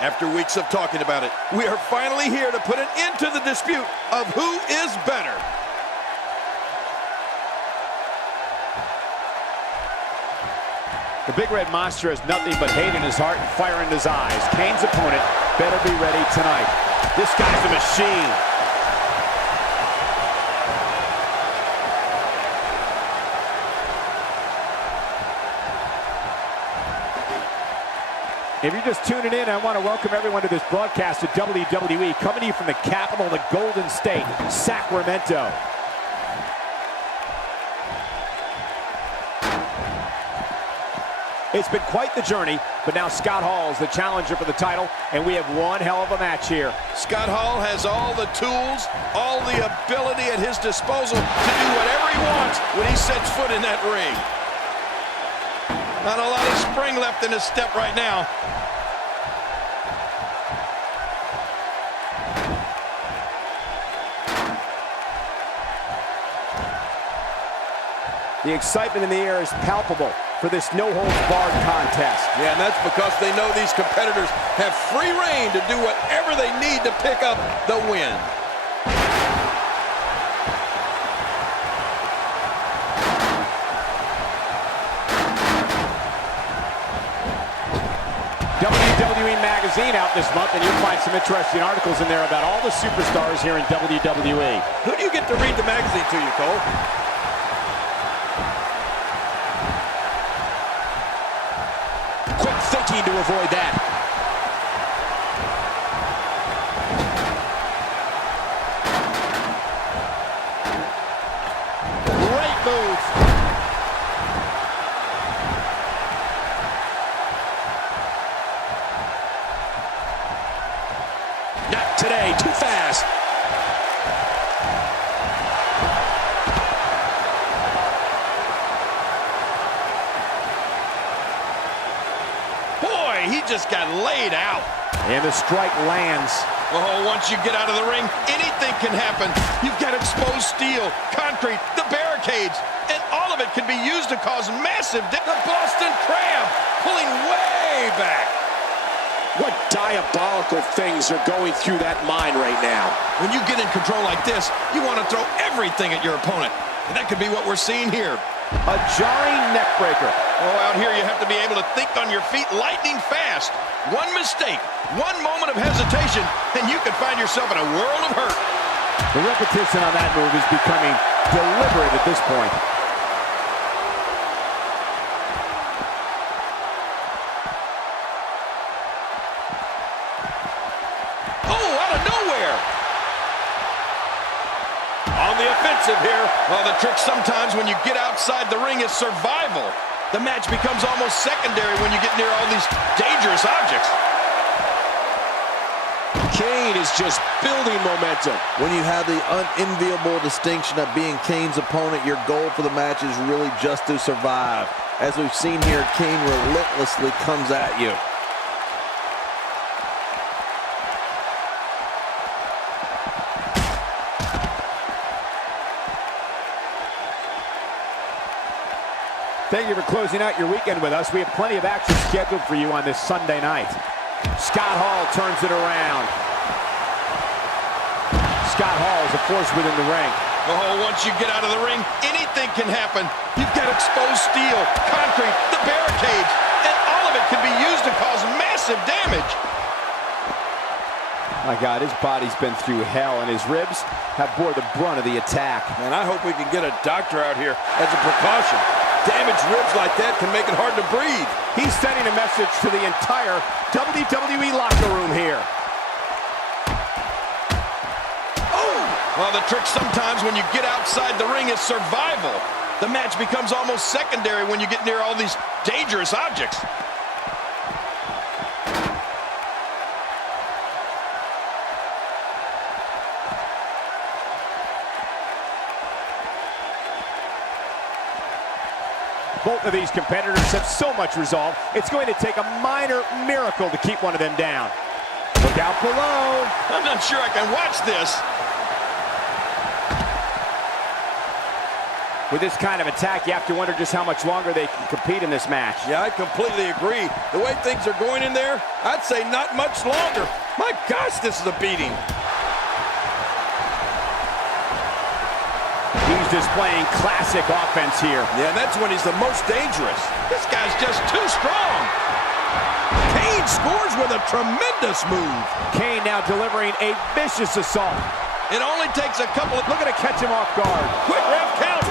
After weeks of talking about it, we are finally here to put an end to the dispute of who is better. The Big Red Monster has nothing but hate in his heart and fire in his eyes. Kane's opponent better be ready tonight. This guy's a machine. If you're just tuning in, I want to welcome everyone to this broadcast of WWE, coming to you from the capital of the Golden State, Sacramento. It's been quite the journey, but now Scott Hall is the challenger for the title, and we have one hell of a match here. Scott Hall has all the tools, all the ability at his disposal to do whatever he wants when he sets foot in that ring. Not a lot of spring left in his step right now. The excitement in the air is palpable for this no-holds-barred contest. Yeah, and that's because they know these competitors have free reign to do whatever they need to pick up the win. WWE Magazine out this month, and you'll find some interesting articles in there about all the superstars here in WWE. Who do you get to read the magazine to you, Cole? Thinking to avoid that. Great move. Not today, too fast. He just got laid out. And the strike lands. Oh, once you get out of the ring, anything can happen. You've got exposed steel, concrete, the barricades, and all of it can be used to cause massive damage. The Boston Crab pulling way back. What diabolical things are going through that mind right now? When you get in control like this, you want to throw everything at your opponent. And that could be what we're seeing here. A jarring neck breaker. Oh, out here you have to be able to think on your feet lightning fast. One mistake, one moment of hesitation, and you can find yourself in a world of hurt. The repetition on that move is becoming deliberate at this point. Oh, out of nowhere! On the offensive here. Well, the trick sometimes when you get outside the ring is survival. The match becomes almost secondary when you get near all these dangerous objects. Kane is just building momentum. When you have the unenviable distinction of being Kane's opponent, your goal for the match is really just to survive. As we've seen here, Kane relentlessly comes at you. Thank you for closing out your weekend with us. We have plenty of action scheduled for you on this Sunday night. Scott Hall turns it around. Scott Hall is a force within the ring. Oh, once you get out of the ring, anything can happen. You've got exposed steel, concrete, the barricades, and all of it can be used to cause massive damage. My God, his body's been through hell, and his ribs have bore the brunt of the attack. Man, I hope we can get a doctor out here as a precaution. Damaged ribs like that can make it hard to breathe. He's sending a message to the entire WWE locker room here. Oh! Well, the trick sometimes when you get outside the ring is survival. The match becomes almost secondary when you get near all these dangerous objects. Both of these competitors have so much resolve, it's going to take a minor miracle to keep one of them down. Look out below. I'm not sure I can watch this. With this kind of attack, you have to wonder just how much longer they can compete in this match. Yeah, I completely agree. The way things are going in there, I'd say not much longer. My gosh, this is a beating. He's displaying classic offense here. Yeah, and that's when he's the most dangerous. This guy's just too strong. Kane scores with a tremendous move. Kane now delivering a vicious assault. It only takes a couple of... Looking to catch him off guard. Quick ref count.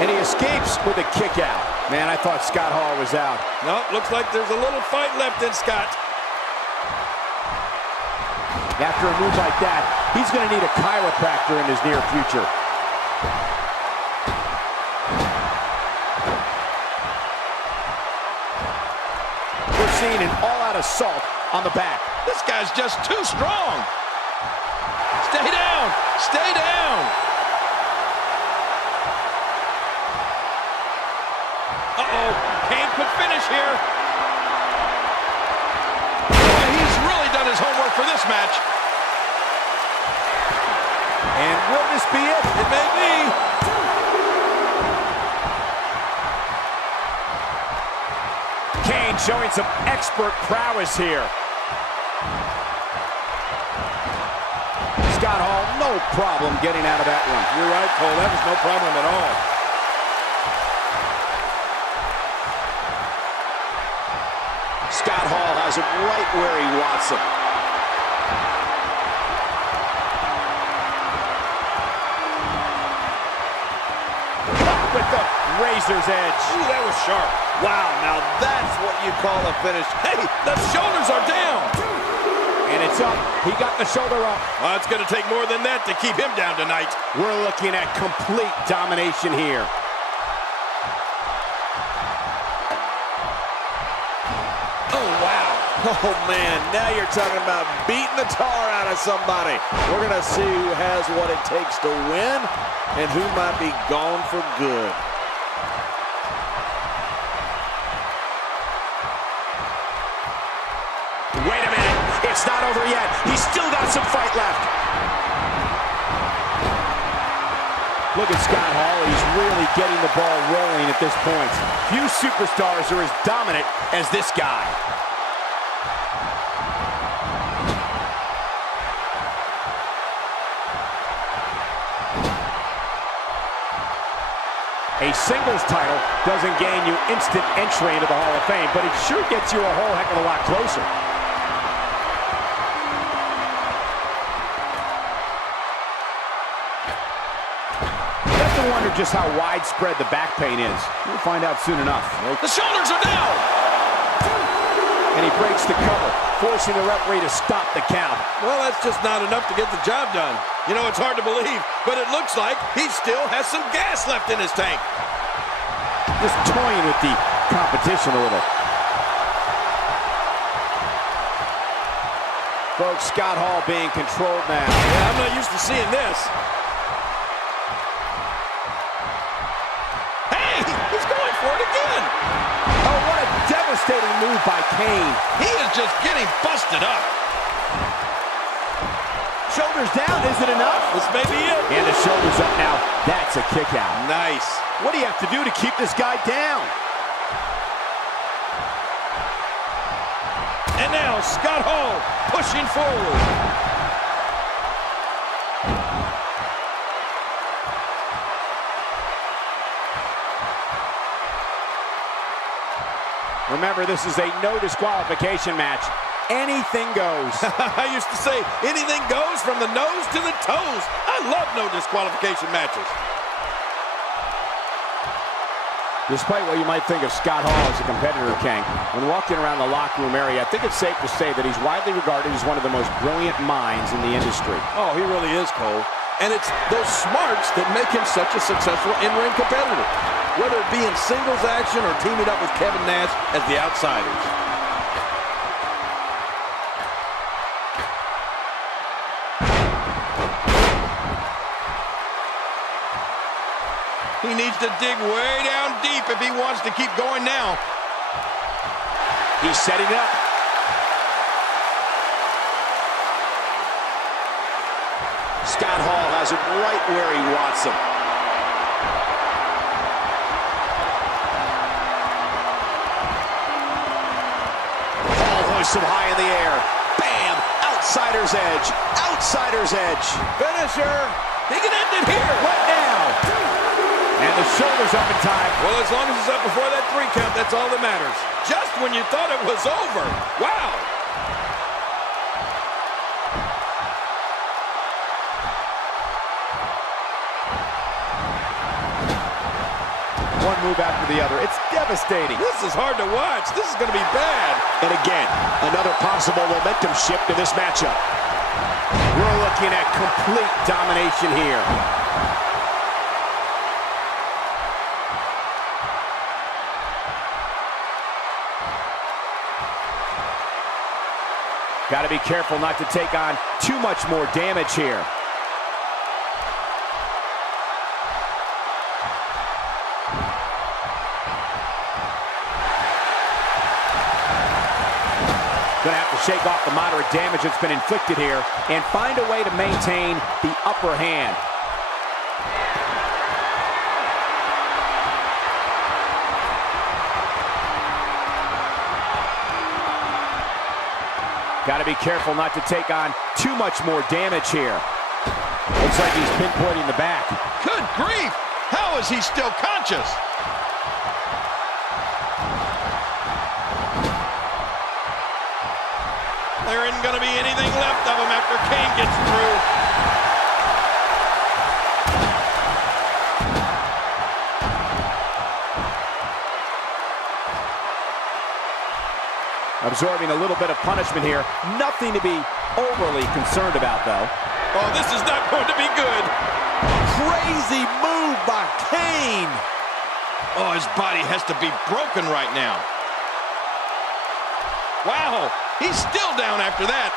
And he escapes with a kick out. Man, I thought Scott Hall was out. No, looks like there's a little fight left in Scott. After a move like that, he's going to need a chiropractor in his near future. We're seeing an all-out assault on the back. This guy's just too strong. Stay down. Stay down. Uh-oh. Kane could finish here. Boy, he's really done his homework for this match. And will this be it? It may be. Kane showing some expert prowess here. Scott Hall, no problem getting out of that one. You're right, Cole. That was no problem at all. Scott Hall has him right where he wants him. With the razor's edge. Ooh, that was sharp. Wow, now that's what you call a finish. Hey, the shoulders are down. And it's up. He got the shoulder up. Well, it's going to take more than that to keep him down tonight. We're looking at complete domination here. Oh, wow. Oh, man, now you're talking about beating the tar out of somebody. We're going to see who has what it takes to win and who might be gone for good. Wait a minute. It's not over yet. He's still got some fight left. Look at Scott Hall. He's really getting the ball rolling at this point. Few superstars are as dominant as this guy. A singles title doesn't gain you instant entry into the Hall of Fame, but it sure gets you a whole heck of a lot closer. You have to wonder just how widespread the back pain is. We'll find out soon enough. The shoulders are down. And he breaks the cover, forcing the referee to stop the count. Well, that's just not enough to get the job done. You know, it's hard to believe, but it looks like he still has some gas left in his tank. Just toying with the competition a little. Folks, Scott Hall being controlled now. Yeah, I'm not used to seeing this. Hey, he's going for it again. Oh, what a devastating move by Kane. He is just getting busted up. Shoulders down, is it enough? This may be it. And the shoulders up now. That's a kick out. Nice. What do you have to do to keep this guy down? And now Scott Hall pushing forward. Remember, this is a no disqualification match. Anything goes. I used to say, anything goes from the nose to the toes. I love no disqualification matches. Despite what you might think of Scott Hall as a competitor, King, when walking around the locker room area, I think it's safe to say that he's widely regarded as one of the most brilliant minds in the industry. Oh, he really is, Cole. And it's those smarts that make him such a successful in-ring competitor, whether it be in singles action or teaming up with Kevin Nash as the Outsiders. He needs to dig way down deep if he wants to keep going now. He's setting up. Scott Hall has him right where he wants him. hoists him high in the air. Bam! Outsider's edge. Outsider's edge. Finisher. He can end it here. What now? And the shoulder's up in time. Well, as long as it's up before that 3 count, that's all that matters. Just when you thought it was over. Wow. One move after the other. It's devastating. This is hard to watch. This is going to be bad. And again, another possible momentum shift in this matchup. We're looking at complete domination here. Got to be careful not to take on too much more damage here. Gonna have to shake off the moderate damage that's been inflicted here and find a way to maintain the upper hand. Got to be careful not to take on too much more damage here. Looks like he's pinpointing the back. Good grief! How is he still conscious? There isn't going to be anything left of him after Kane gets through. Absorbing a little bit of punishment here. Nothing to be overly concerned about, though. Oh, this is not going to be good. Crazy move by Kane. Oh, his body has to be broken right now. Wow, he's still down after that.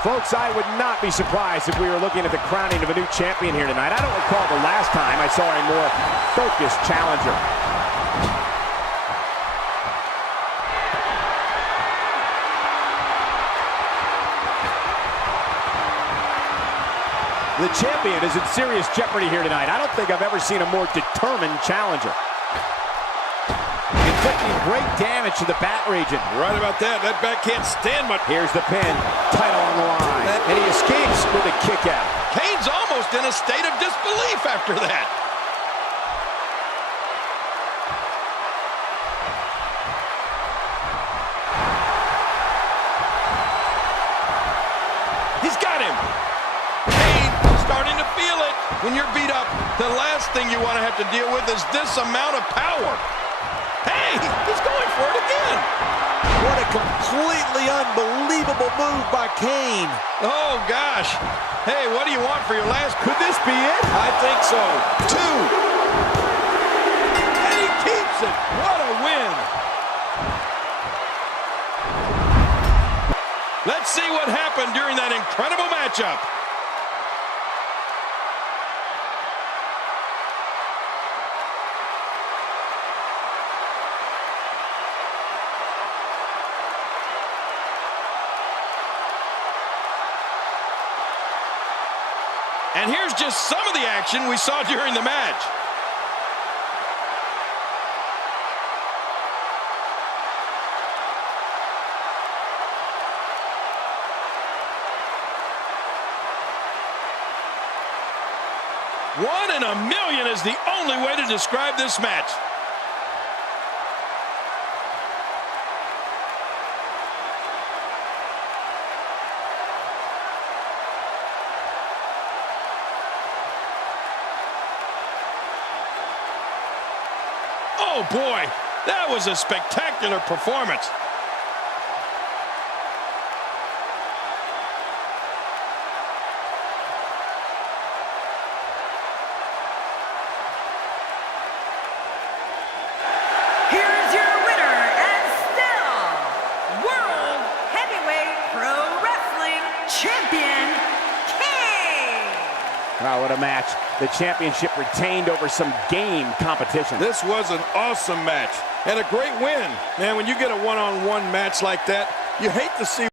Folks, I would not be surprised if we were looking at the crowning of a new champion here tonight. I don't recall the last time I saw a more focused challenger. The champion is in serious jeopardy here tonight. I don't think I've ever seen a more determined challenger. Inflicting great damage to the back region. You're right about that. That back can't stand much. Here's the pin. Title on the line. And he escapes with a kick out. Kane's almost in a state of disbelief after that. He's got him. Kane starting to feel it. When you're beat up, the last thing you want to have to deal with is this amount of power. Hey, he's going for it again. What a completely unbelievable move by Kane. Oh, gosh. Hey, what do you want for your last? Could this be it? I think so. 2. And he keeps it. What a win. Let's see what happened during that incredible matchup. And here's just some of the action we saw during the match. One in a million is the only way to describe this match. Oh boy, that was a spectacular performance. Here's your winner and still World Heavyweight Pro Wrestling Champion, Kane. Wow, what a match. The championship retained over some game competition. This was an awesome match and a great win. Man, when you get a one-on-one match like that, you hate to see